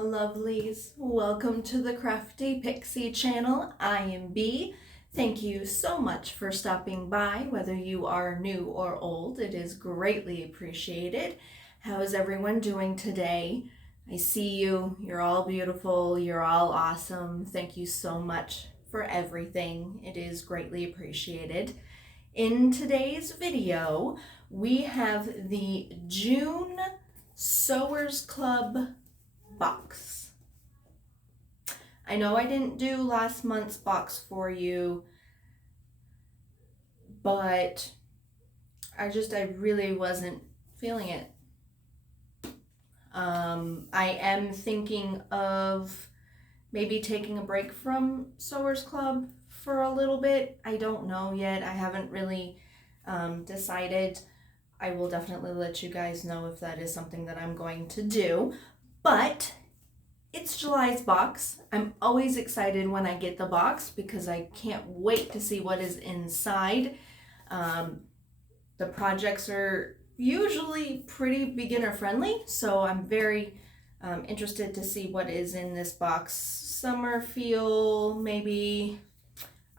Hello lovelies, welcome to the Crafty Pixie channel. I am Bee. Thank you so much for stopping by, whether you are new or old. It is greatly appreciated. How is everyone doing today? I see you, you're all beautiful, you're all awesome. Thank you so much for everything. It is greatly appreciated. In today's video, we have the June Sewers Club box. I know I didn't do last month's box for you, but I really wasn't feeling it. I am thinking of maybe taking a break from Sewers Club for a little bit. I don't know yet. I haven't really decided. I will definitely let you guys know if that is something that I'm going to do. But it's July's box. I'm always excited when I get the box because I can't wait to see what is inside. The projects are usually pretty beginner friendly, so I'm very interested to see what is in this box. Summer feel, maybe,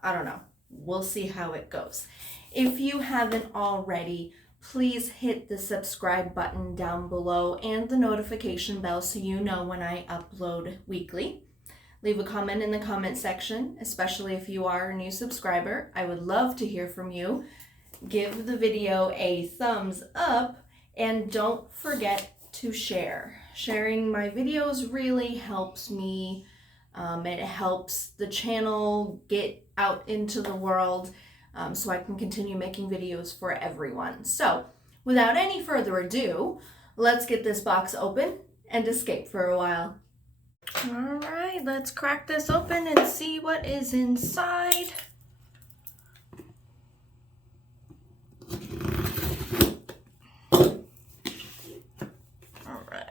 I don't know. We'll see how it goes. If you haven't already, please hit the subscribe button down below and the notification bell so you know when I upload weekly. Leave a comment in the comment section, especially if you are a new subscriber. I would love to hear from you. Give the video a thumbs up and don't forget to share. Sharing my videos really helps me. It helps the channel get out into the world. So I can continue making videos for everyone. So without any further ado, let's get this box open and escape for a while. All right, let's crack this open and see what is inside. All right.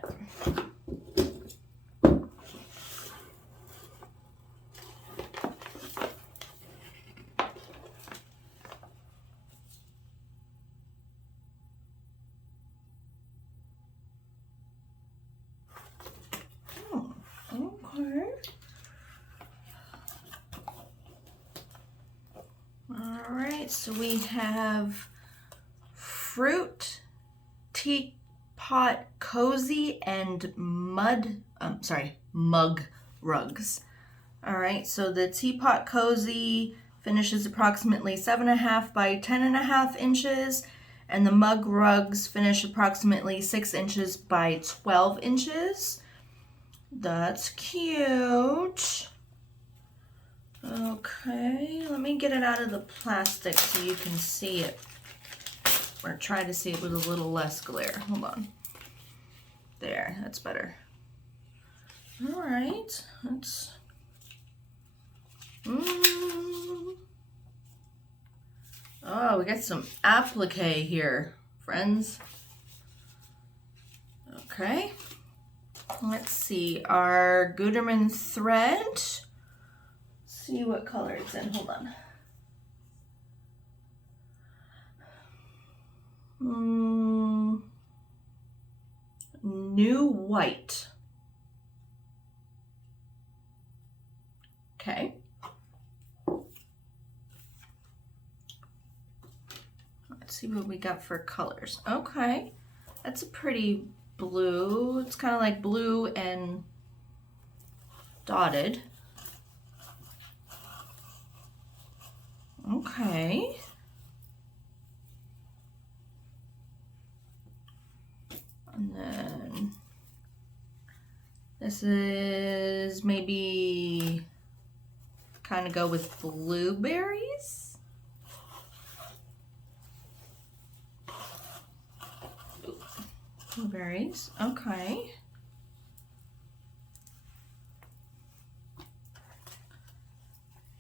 Okay. All right, so we have fruit, teapot cozy, and mug rugs. All right, so the teapot cozy finishes approximately 7.5 by 10.5 inches, and the mug rugs finish approximately 6 inches by 12 inches. That's cute. Okay, let me get it out of the plastic so you can see it. Or try to see it with a little less glare. Hold on. There, that's better. All right, let's... Oh, we got some applique here, friends. Okay. Let's see, our Gutermann thread. Let's see what color it's in. Hold on. New white. Okay. Let's see what we got for colors. Okay. That's a pretty blue. It's kind of like blue and dotted. Okay. And then this is maybe kind of go with blueberries. Blueberries, okay.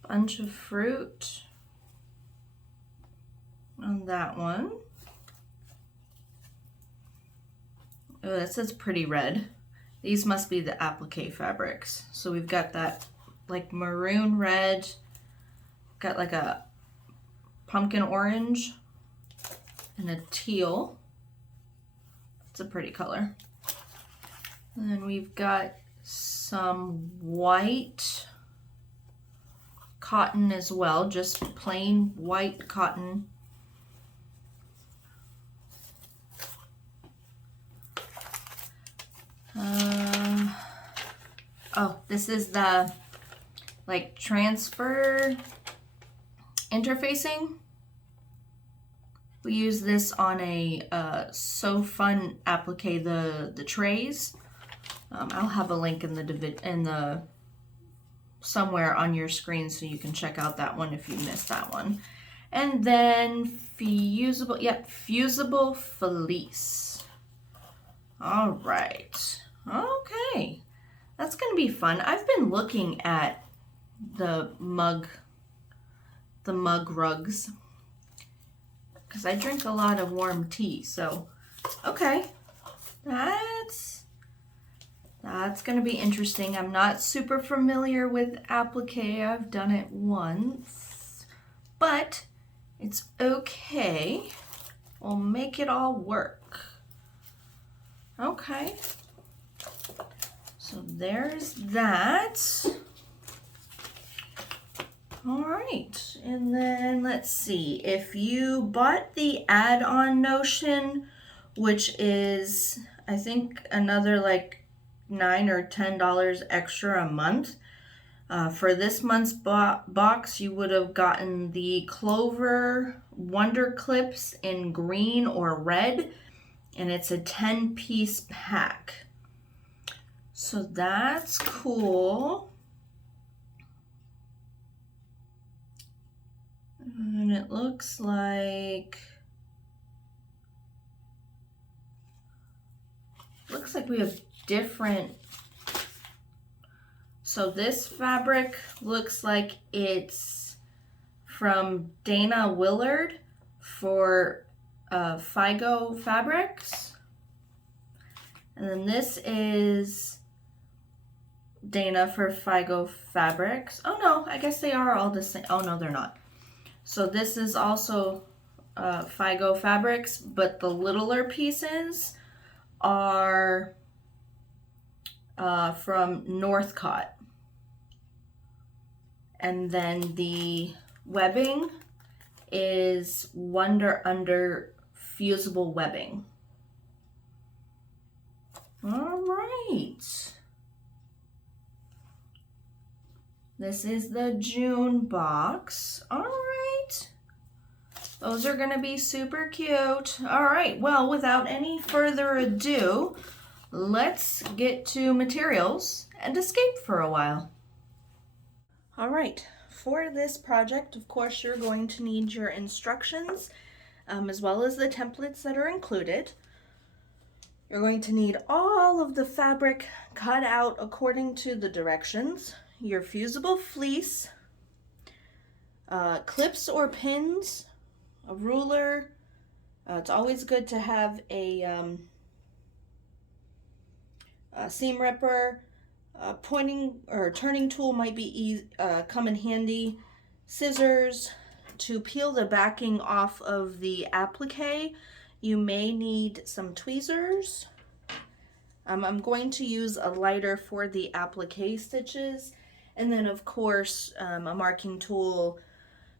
Bunch of fruit on that one. Oh, that says pretty red. These must be the applique fabrics. So we've got that like maroon red, got like a pumpkin orange and a teal. It's a pretty color. And then we've got some white cotton as well, just plain white cotton. Oh, this is the like transfer interfacing. We use this on a So Fun applique, the trays. I'll have a link in the somewhere on your screen so you can check out that one if you missed that one. And then fusible fleece. All right. Okay. That's gonna be fun. I've been looking at the mug rugs because I drink a lot of warm tea. So, okay, that's gonna be interesting. I'm not super familiar with applique. I've done it once, but it's okay. We'll make it all work. Okay. So there's that. All right, and then let's see, if you bought the add-on Notion, which is, I think, another like $9 or $10 extra a month, for this month's box, you would have gotten the Clover Wonder Clips in green or red, and it's a 10-piece pack. So that's cool. And it looks like we have different. So this fabric looks like it's from Dana Willard for Figo Fabrics. And then this is Dana for Figo Fabrics. Oh no, I guess they are all the same. Oh no, they're not. So this is also Figo Fabrics, but the littler pieces are from Northcott. And then the webbing is Wonder Under Fusible Webbing. All right. This is the June box. All right. Those are gonna be super cute. All right, well, without any further ado, let's get to materials and escape for a while. All right, for this project, of course, you're going to need your instructions, as well as the templates that are included. You're going to need all of the fabric cut out according to the directions, your fusible fleece, clips or pins, a ruler. It's always good to have a seam ripper. Pointing or turning tool might be come in handy. Scissors. To peel the backing off of the applique, you may need some tweezers. I'm going to use a lighter for the applique stitches, and then of course a marking tool,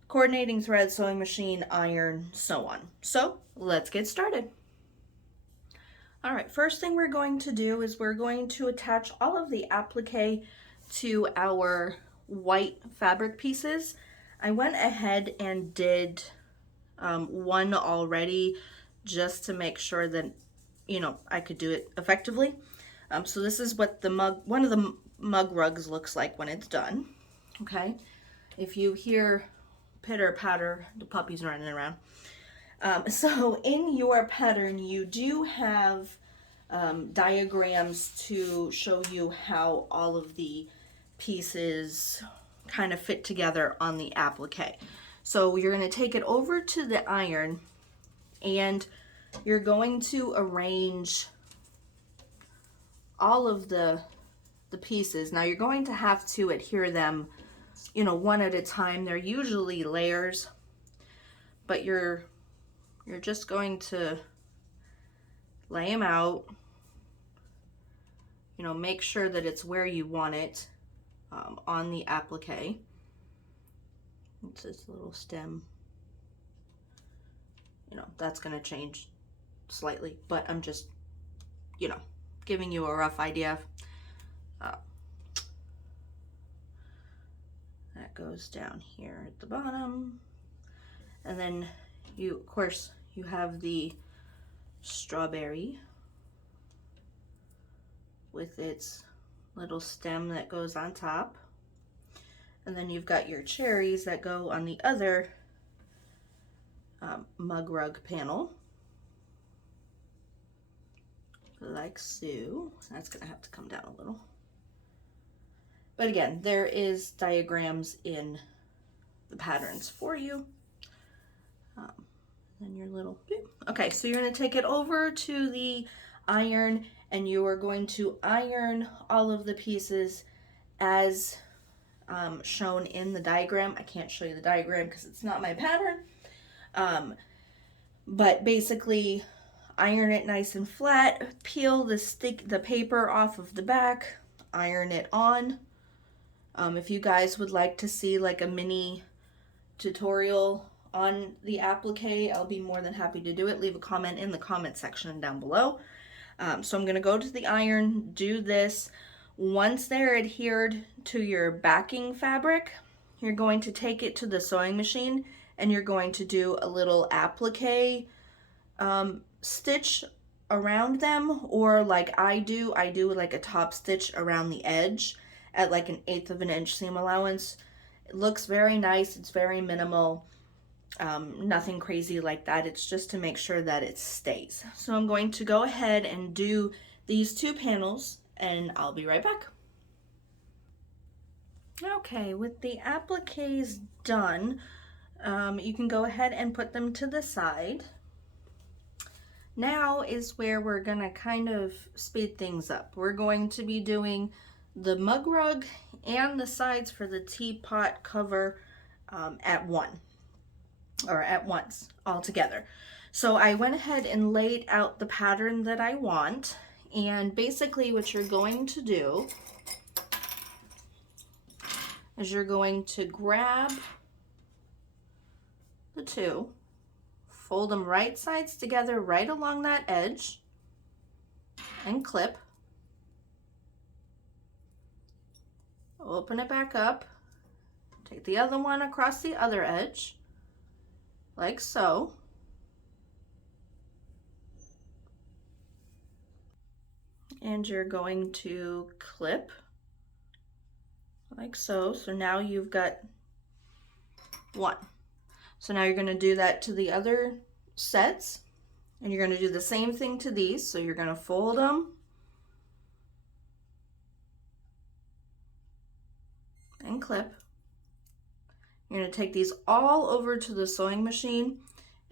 coordinating thread, sewing machine, iron, so on. So let's get started. All right, first thing we're going to do is we're going to attach all of the applique to our white fabric pieces. I went ahead and did one already just to make sure that, you know, I could do it effectively. So this is what one of the mug rugs looks like when it's done. Okay, if you hear pitter patter, the puppy's running around. So in your pattern, you do have diagrams to show you how all of the pieces kind of fit together on the applique. So you're going to take it over to the iron and you're going to arrange all of the pieces. Now you're going to have to adhere them, you know, one at a time. They're usually layers, but you're just going to lay them out, you know, make sure that it's where you want it on the applique. It's this little stem. You know, that's going to change slightly, but I'm just, you know, giving you a rough idea. That goes down here at the bottom. And then you, of course, you have the strawberry with its little stem that goes on top. And then you've got your cherries that go on the other mug rug panel, like so. That's gonna have to come down a little. But again, there is diagrams in the patterns for you. Then your little, okay, so you're gonna take it over to the iron and you are going to iron all of the pieces as shown in the diagram. I can't show you the diagram because it's not my pattern. But basically iron it nice and flat, peel the paper off of the back, iron it on. If you guys would like to see like a mini tutorial on the applique, I'll be more than happy to do it. Leave a comment in the comment section down below. So I'm going to go to the iron, do this. Once they're adhered to your backing fabric, you're going to take it to the sewing machine and you're going to do a little applique stitch around them, or like I do like a top stitch around the edge at like 1/8 of an inch seam allowance. It looks very nice. It's very minimal. Nothing crazy like that. It's just to make sure that it stays. So I'm going to go ahead and do these 2 panels and I'll be right back. Okay, with the appliques done, you can go ahead and put them to the side. Now is where we're gonna kind of speed things up. We're going to be doing the mug rug and the sides for the teapot cover at once all together. So I went ahead and laid out the pattern that I want, and basically what you're going to do is you're going to grab the 2, fold them right sides together right along that edge and clip. Open it back up, take the other one across the other edge like so. And you're going to clip like so. So now you've got 1. So now you're going to do that to the other sets, and you're going to do the same thing to these. So you're going to fold them and clip. You're going to take these all over to the sewing machine,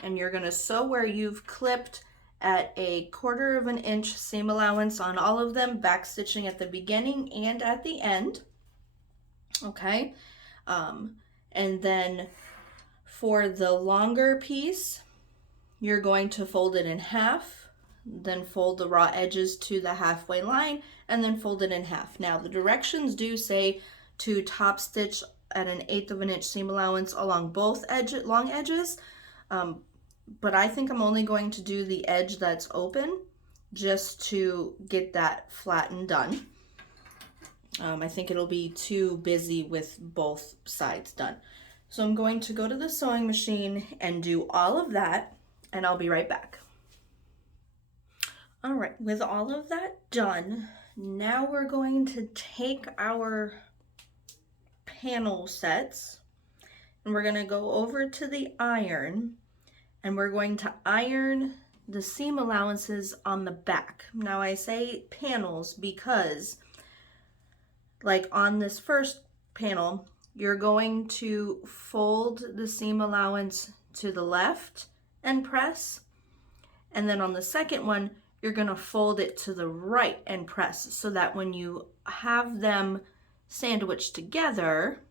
and you're going to sew where you've clipped at 1/4 of an inch seam allowance on all of them, back stitching at the beginning and at the end. Okay, and then for the longer piece, you're going to fold it in half, then fold the raw edges to the halfway line, and then fold it in half. Now the directions do say to top stitch at 1/8 of an inch seam allowance along both long edges, but I think I'm only going to do the edge that's open just to get that flattened done. I think it'll be too busy with both sides done. So I'm going to go to the sewing machine and do all of that, and I'll be right back. All right, with all of that done, now we're going to take our panel sets and we're going to go over to the iron, and we're going to iron the seam allowances on the back. Now I say panels because like on this first panel, you're going to fold the seam allowance to the left and press, and then on the second one you're going to fold it to the right and press, so that when you have them sandwiched together,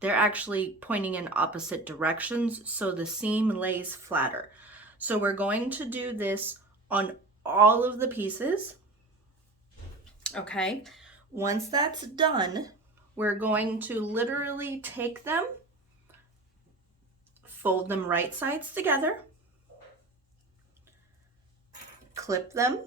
they're actually pointing in opposite directions, so the seam lays flatter. So we're going to do this on all of the pieces, Okay, once that's done, we're going to literally take them, fold them right sides together, clip them,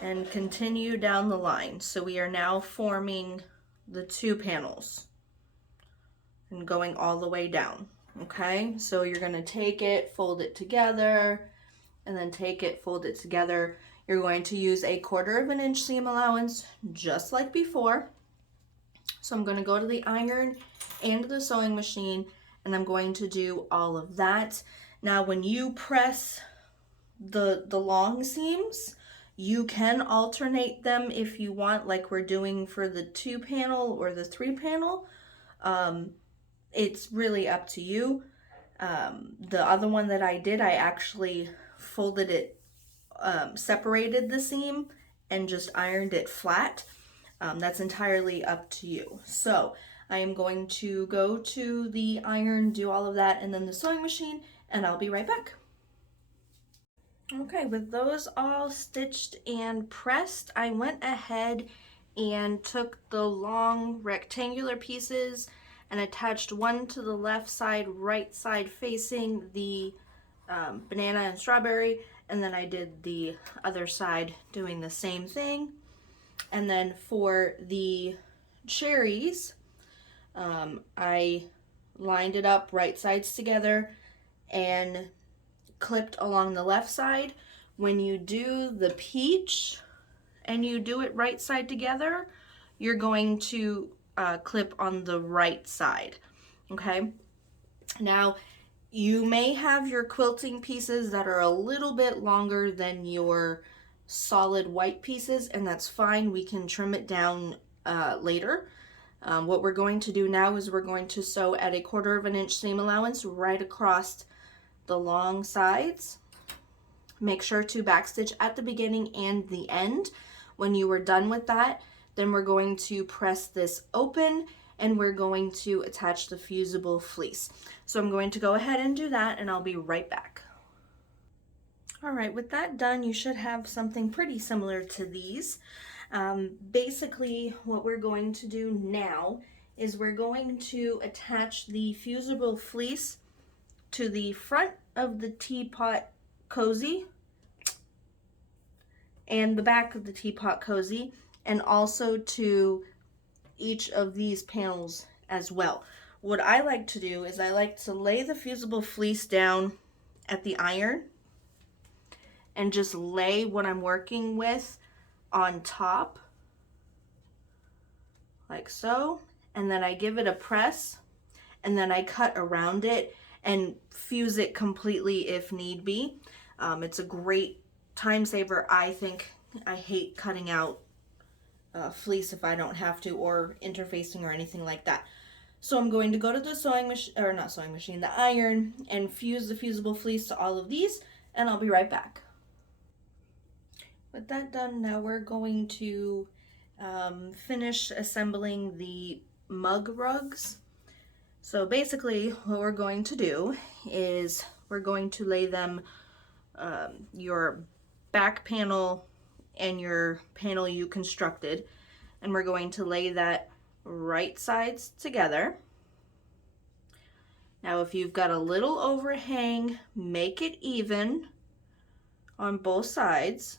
and continue down the line. So we are now forming the 2 panels and going all the way down. Okay, so you're going to take it, fold it together, and then take it, fold it together. You're going to use a 1/4 inch seam allowance just like before. So I'm going to go to the iron and the sewing machine, and I'm going to do all of that. Now when you press the long seams, you can alternate them if you want, like we're doing for the 2 panel or the 3 panel. It's really up to you. The other one that I did, I actually folded it, separated the seam and just ironed it flat. That's entirely up to you. So I am going to go to the iron, do all of that, and then the sewing machine, and I'll be right back. Okay, with those all stitched and pressed, I went ahead and took the long rectangular pieces and attached one to the left side, right side facing the banana and strawberry, and then I did the other side doing the same thing. And then for the cherries, I lined it up right sides together and clipped along the left side. When you do the peach and you do it right side together, you're going to clip on the right side. Okay, now you may have your quilting pieces that are a little bit longer than your solid white pieces, and that's fine. We can trim it down later. What we're going to do now is we're going to sew at a 1/4 inch seam allowance right across the long sides. Make sure to backstitch at the beginning and the end. When you are done with that, then we're going to press this open and we're going to attach the fusible fleece. So I'm going to go ahead and do that, and I'll be right back. All right, with that done, you should have something pretty similar to these. Basically, what we're going to do now is we're going to attach the fusible fleece to the front of the teapot cozy and the back of the teapot cozy, and also to each of these panels as well. What I like to do is I like to lay the fusible fleece down at the iron and just lay what I'm working with on top like so, and then I give it a press, and then I cut around it and fuse it completely if need be. It's a great time saver, I think. I hate cutting out fleece if I don't have to, or interfacing or anything like that. So I'm going to go to the sewing machine, or not sewing machine, the iron, and fuse the fusible fleece to all of these, and I'll be right back. With that done, now we're going to finish assembling the mug rugs. So basically what we're going to do is we're going to lay them, your back panel and your panel you constructed, and we're going to lay that right sides together. Now if you've got a little overhang, make it even on both sides.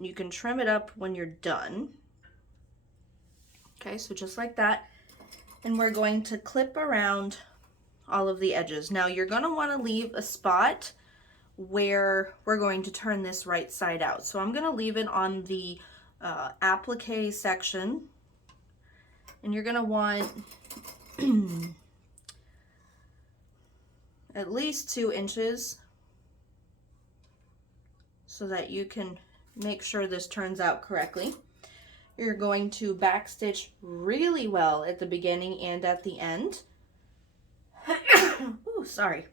You can trim it up when you're done. Okay, so just like that. And we're going to clip around all of the edges. Now you're going to want to leave a spot where we're going to turn this right side out. So I'm going to leave it on the applique section, and you're going to want at least 2 inches so that you can make sure this turns out correctly. You're going to backstitch really well at the beginning and at the end. Ooh, sorry.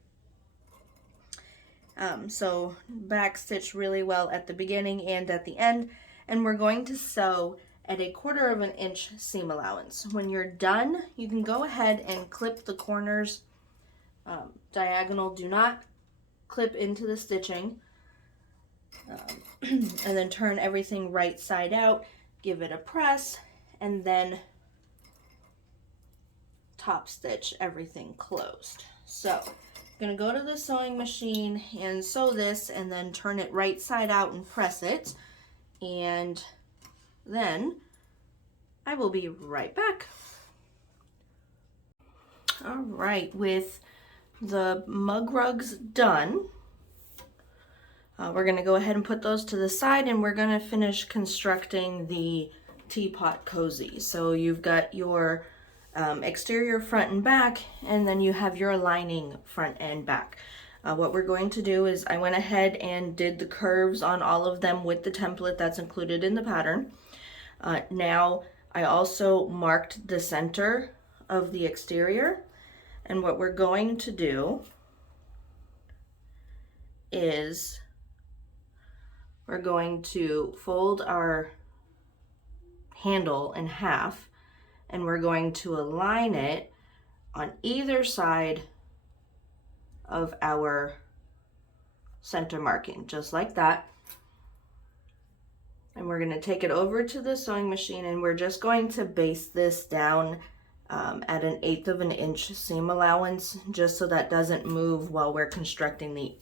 So backstitch really well at the beginning and at the end, and we're going to sew at a 1/4 inch seam allowance. When you're done, you can go ahead and clip the corners diagonal. Do not clip into the stitching. And then turn everything right side out, give it a press, and then top stitch everything closed. So I'm gonna go to the sewing machine and sew this, and then turn it right side out and press it, and then I will be right back. All right, with the mug rugs done, we're gonna go ahead and put those to the side, and we're gonna finish constructing the teapot cozy. So you've got your exterior front and back, and then you have your lining front and back. What we're going to do is I went ahead and did the curves on all of them with the template that's included in the pattern. Now I also marked the center of the exterior, and what we're going to do is we're going to fold our handle in half, and we're going to align it on either side of our center marking, just like that. And we're going to take it over to the sewing machine, and we're just going to base this down at 1/8 of an inch seam allowance, just so that doesn't move while we're constructing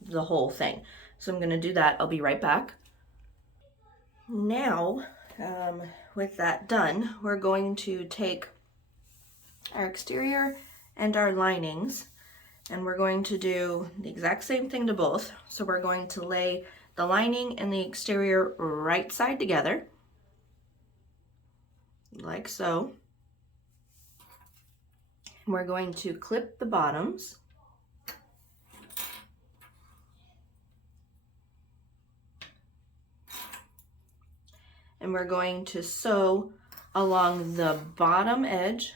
the whole thing. So I'm going to do that. I'll be right back. Now, with that done, we're going to take our exterior and our linings, and we're going to do the exact same thing to both. So we're going to lay the lining and the exterior right side together, like so. And we're going to clip the bottoms. And we're going to sew along the bottom edge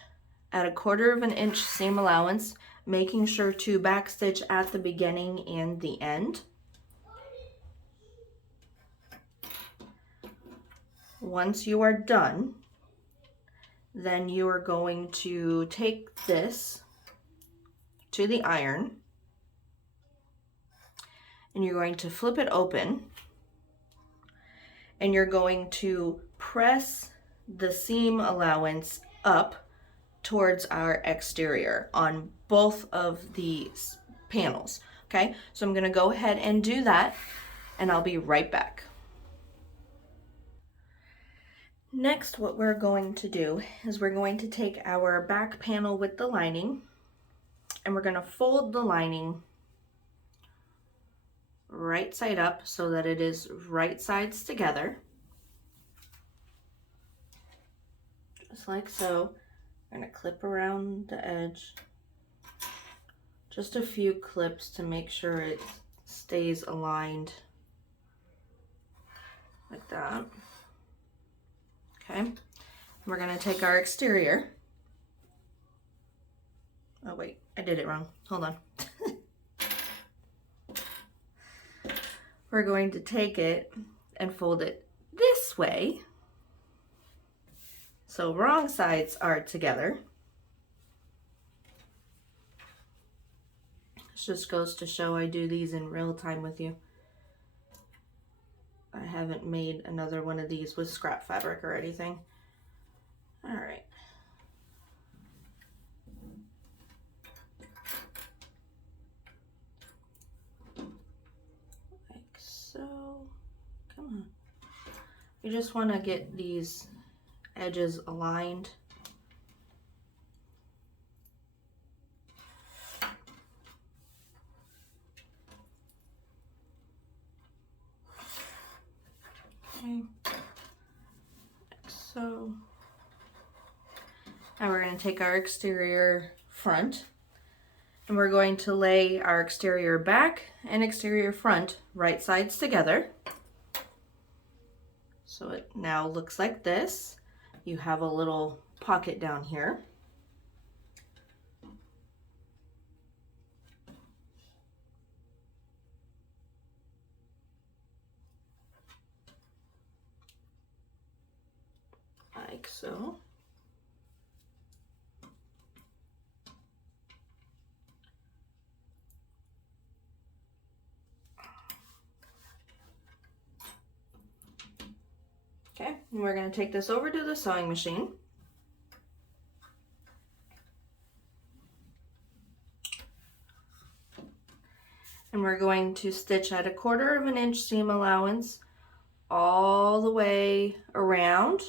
at 1/4 of an inch seam allowance, making sure to backstitch at the beginning and the end. Once you are done, then you are going to take this to the iron, and you're going to flip it open, and you're going to press the seam allowance up towards our exterior on both of these panels. Okay, so I'm going to go ahead and do that, and I'll be right back. Next, what we're going to do is we're going to take our back panel with the lining, and we're going to fold the lining right side up so that it is right sides together, just like so. I'm going to clip around the edge, just a few clips to make sure it stays aligned, like that. Okay, we're going to take our exterior. Oh wait, I did it wrong. Hold on. We're going to take it and fold it this way, so wrong sides are together. This just goes to show I do these in real time with you. I haven't made another one of these with scrap fabric or anything. All right. Like so. Come on. You just want to get these edges aligned. Okay. Like so. Now we're going to take our exterior front, and we're going to lay our exterior back and exterior front right sides together. So it now looks like this. You have a little pocket down here. Like so. Okay, and we're going to take this over to the sewing machine. And we're going to stitch at 1/4 inch seam allowance all the way around.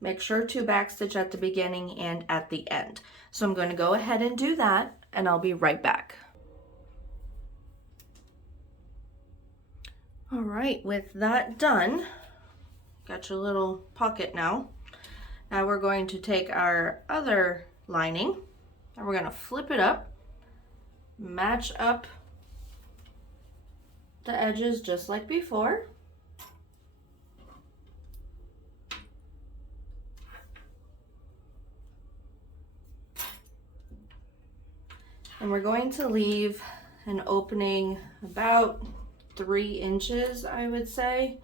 Make sure to backstitch at the beginning and at the end. So I'm going to go ahead and do that, and I'll be right back. All right, with that done, got your little pocket now. Now we're going to take our other lining and we're going to flip it up, match up the edges just like before. And we're going to leave an opening about 3 inches, I would say,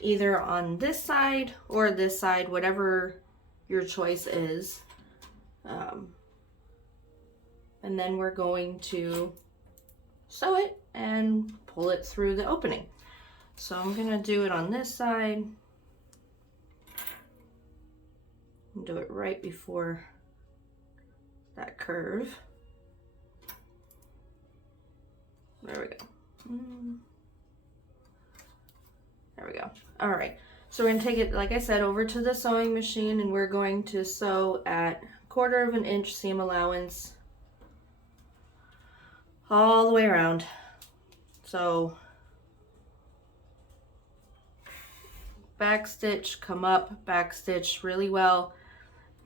either on this side or this side, whatever your choice is. And then we're going to sew it and pull it through the opening. So I'm going to do it on this side and do it right before that curve. There we go. There we go. All right, so we're going to take it, like I said, over to the sewing machine, and we're going to sew at 1/4 inch seam allowance all the way around. So backstitch, come up, backstitch really well,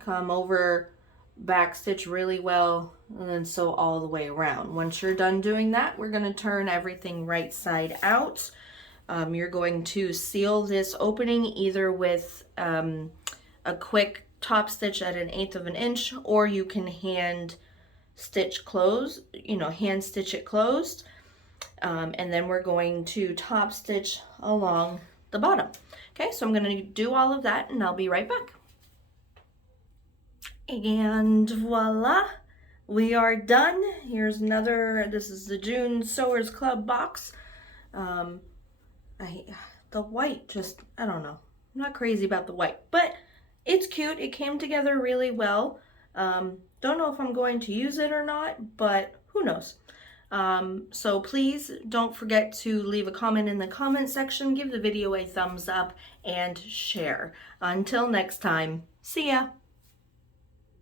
come over, backstitch really well, and then sew all the way around. Once you're done doing that, we're going to turn everything right side out. You're going to seal this opening either with a quick top stitch at 1/8 inch, or you can hand stitch close, hand stitch it closed. And then we're going to top stitch along the bottom. Okay, so I'm going to do all of that and I'll be right back. And voila, we are done. Here's another, this is the June Sewers Club box. The white just, I don't know, I'm not crazy about the white, but it's cute. It came together really well. Don't know if I'm going to use it or not, but who knows. So please don't forget to leave a comment in the comment section, give the video a thumbs up, and share. Until next time, see ya.